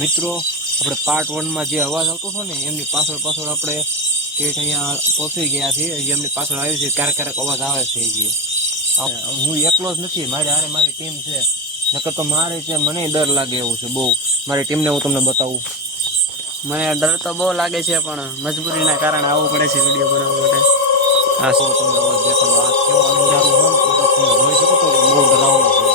મિત્રો આપણે પાર્ટ 1 માં જે અવાજ આવતો હતો ને એમની પાછળ આપણે ઠેઠ અહીંયા પહોંચી ગયા છીએ. એમની પાછળ આવી છે, ક્યારેક અવાજ આવે છે. હું એકલો જ નથી, મારી ટીમ છે. નકર તો મને ડર લાગે એવું છે બહુ. મારી ટીમને હું તમને બતાવું. મને ડર તો બહુ લાગે છે, પણ મજબૂરીના કારણે આવવું પડે છે વિડીયો બનાવવા માટે. આ તમને અવાજ દેખાડો. આ કેવો અંધારું હોય, તમે જોઈ શકો તો બહુ ડરાવનું છે.